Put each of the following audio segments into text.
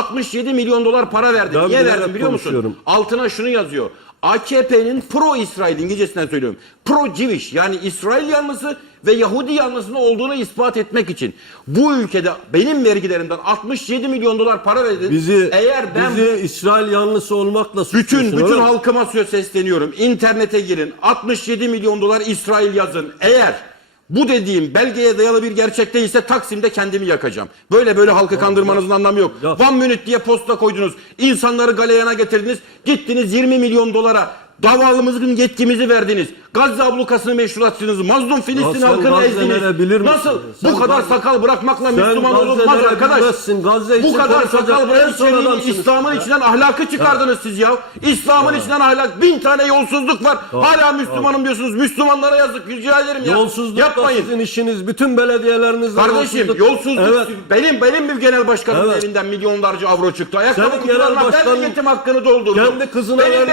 67 milyon dolar para verdi. Ben Niye verdim biliyor musun? Altına şunu yazıyor. AKP'nin pro İsrail İngilizcesinden söylüyorum. Pro Jewish yani İsrail yanlısı ve Yahudi yanlısının olduğunu ispat etmek için bu ülkede benim vergilerimden 67 milyon dolar para verdi. Bizi eğer ben bizi İsrail yanlısı olmakla bütün bütün öyle halkıma söz sesleniyorum. İnternete girin. 67 milyon dolar İsrail yazın. Eğer bu dediğim belgeye dayalı bir gerçek değilse Taksim'de kendimi yakacağım. Böyle böyle halkı kandırmanızın anlamı yok. Ya- One minute diye posta koydunuz. İnsanları galeyana getirdiniz. Gittiniz 20 milyon dolara davalımızın yetkimizi verdiniz. Gazze ablukasını meşrulatçınız. Mazlum Filistin halkını ezdiniz. Nasıl? Sen bu kadar Gazze- sakal bırakmakla Müslüman olunmaz arkadaş. Bu kadar sakal en bırakıp. İslam'ın içinden ahlakı çıkardınız siz ya. İslam'ın içinden ahlak. Bin tane yolsuzluk var. Hala Müslümanım diyorsunuz. Müslümanlara yazık. Rica ederim ya. Yolsuzluk Yapmayın. sizin işiniz. Bütün belediyelerinizde Kardeşim yolsuzluk. Evet. Benim benim bir genel başkanımın Evet. evinden milyonlarca avro çıktı. Ayakkabı kutularına ben başkanın de yetim hakkını doldurdum. kendi kızına Benim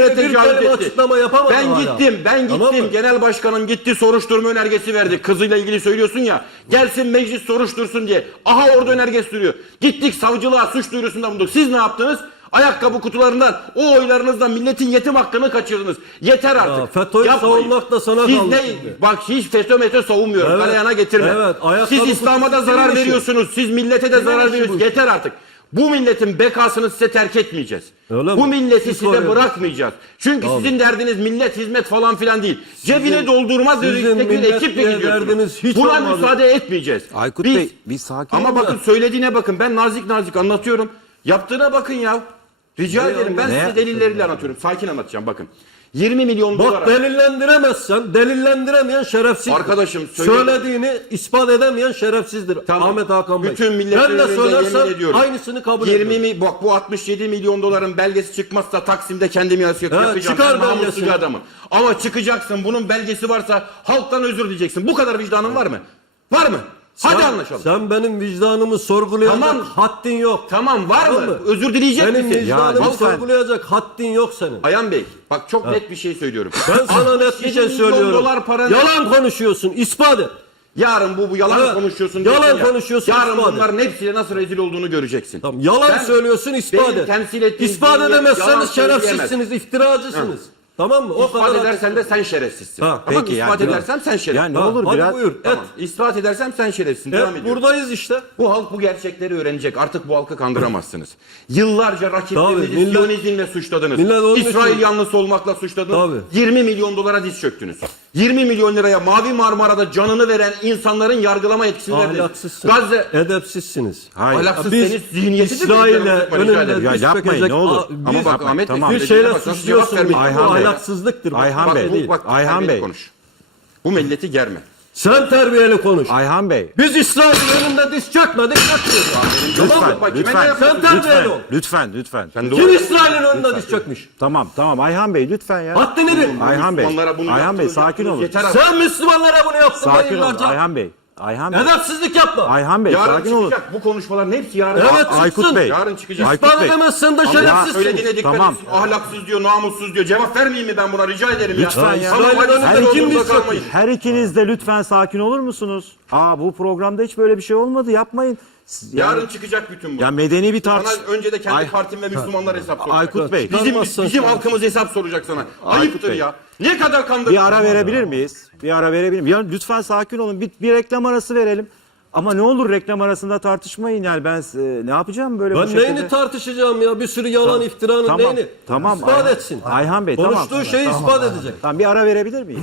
tecavüz kelime etti. açıklama yapamadı Ben hala. gittim, ben Tamam gittim. mı? Genel başkanım gitti soruşturma önergesi verdi. Kızıyla ilgili söylüyorsun ya. Gelsin meclis soruştursun diye. Aha orada önergesi duruyor. Gittik savcılığa suç duyurusunda bulunduk. Siz ne yaptınız? Ayakkabı kutularından o oylarınızla milletin yetim hakkını kaçırdınız. Yeter artık. FETÖ'yü Yapmayın. savunmak da sana Siz kalmış ne, şimdi. bak hiç FETÖ METÖ savunmuyorum. Evet, Galeyana getirme. evet, ayakkabı Siz İslam'a da kutusu zarar kimin işi? veriyorsunuz. Siz millete de Kimin zarar işi veriyorsunuz. Yeter artık. Bu milletin bekasını size terk etmeyeceğiz. Öyle Bu mi? milleti Siz size koruyorsunuz. bırakmayacağız. Çünkü sizin derdiniz millet hizmet falan filan değil. Cebini doldurmaz sizin özellikle bir millet ekiple diye gidiyorsunuz. derdiniz hiç Buna olmadı. müsaade etmeyeceğiz. Aykut Biz- Bey bir sakin Ama olun. bakın söylediğine bakın. Ben nazik nazik anlatıyorum. Yaptığına bakın ya. Rica ederim. Ben size delilleriyle anlatıyorum. Sakin anlatacağım bakın. 20 milyon Bak dolara. delillendiremezsen, delillendiremeyen şerefsizdir. Arkadaşım, söyle- söylediğini ispat edemeyen şerefsizdir. Tamam. Ahmet Hakan Bey. Bütün milletin ben de önünde söylersem yemin ediyorum. aynısını kabul 20 ediyorum. mi, bak bu 67 milyon doların belgesi çıkmazsa Taksim'de kendimi yas- yakacağım. çıkar Ben namuslu belgesini. bir adamım. Ama çıkacaksın bunun belgesi varsa halktan özür dileyeceksin. Bu kadar vicdanın var mı? Var mı? Hadi Sen- anlaşalım. Sen benim vicdanımı sorgulayacak Tamam. haddin yok. Tamam var Tamam mı? mı? Özür dileyecek Benim misin? vicdanımı lütfen. sorgulayacak haddin yok senin. Ayhan Bey bak çok net bir şey söylüyorum. Ben sana net bir 67 şey söylüyorum. Yalan konuşuyorsun. ispat et. Yarın bu bu yalan Evet. konuşuyorsun. Yalan ya. konuşuyorsun, Yarın ispat et. bunların hepsiyle nasıl rezil olduğunu göreceksin. Tamam, yalan Ben- söylüyorsun ispat benim et. temsil İspat edemezseniz şerefsizsiniz, iftiracısınız. Tamam mı? O İspat kadar. edersen de sen şerefsizsin. Ha, Tamam peki ispat yani. edersem sen şerefsizsin. Ya ne Ha, olur hadi biraz buyur. Tamam. Et. İspat edersem sen şerefsizsin. Et, Devam ediyorum. buradayız işte. Bu halk bu gerçekleri öğrenecek. Artık bu halkı kandıramazsınız. Yıllarca rakiplerinizi Siyonizmle suçladınız. millet İsrail için- yanlısı olmakla suçladınız. Tabii. 20 milyon dolara diz çöktünüz. 20 milyon liraya Mavi Marmara'da canını veren insanların yargılama yetkisini verdiniz. Ahlaksızsınız. Gazze Edepsizsiniz. Hayır. ahlaksız Biz zihniyeti İsrail'e rica önünde. Ya yapmayın, ne olur. Ama bak, Ahmet bir şeyle suçluyorsun. Ayhan. Ahlaksızlıktır. bu. Ayhan Bak, Bey. Bu, bak Ayhan terbiyeli Bey. konuş. Bu milleti germe. Sen terbiyeli konuş. Ayhan Bey. Biz İsrail'in önünde diz çökmedik, çökmüyoruz. Tamam mı? Bak, kime ne Lütfen, yapıyorsun? Sen terbiyeli ol. lütfen, lütfen, lütfen. Kim İsrail'in önünde diz çökmüş? Tamam, tamam. Ayhan Bey lütfen ya. Haddini bil. Ayhan Bey. Müslümanlara bunu Ayhan Bey yaptınız, sakin olun. Yeter artık. Sen Müslümanlara bunu yaptın da Sakin olun. yıllarca. Ayhan Bey. Ayhan Bey. Edepsizlik yapma. Ayhan Bey Yarın sakin olun. çıkacak bu konuşmaların hepsi yarın. Evet, çıksın. Aykut Bey. Yarın çıkacak. Aykut İspat Bey. edemezsen de şerefsizsin. söylediğine dikkat Tamam. etsin. Ahlaksız diyor, namussuz diyor. Cevap vermeyeyim mi ben buna rica ederim ya. Lütfen ya. Tamam, hadi İsrail'in siz de önünde kim kalmayın. Her ikiniz de lütfen sakin olur musunuz? Aa bu programda hiç böyle bir şey olmadı. Yapmayın. Yani, Yarın çıkacak bütün bu. ya medeni bir tartış. Sana önce de kendi Ay- partim ve Müslümanlar hesap soracak. Aykut Bey. Bizim, bizim halkımız hesap soracak sana. Ayıptır Bey. ya. Niye kadar kandırdın? Bir ara verebilir miyiz? Bir ara verebilir miyim? Ya lütfen sakin olun. Bir, bir reklam arası verelim. Ama ne olur reklam arasında tartışmayın yani ben e, ne yapacağım böyle bu Ben şekilde? neyini tartışacağım ya? Bir sürü yalan iftiranın Tamam, neyini? tamam. İspat Ayhan- etsin. Ayhan Bey, tamam. Konuştuğu şeyi ispat edecek. Tamam bir ara verebilir miyiz?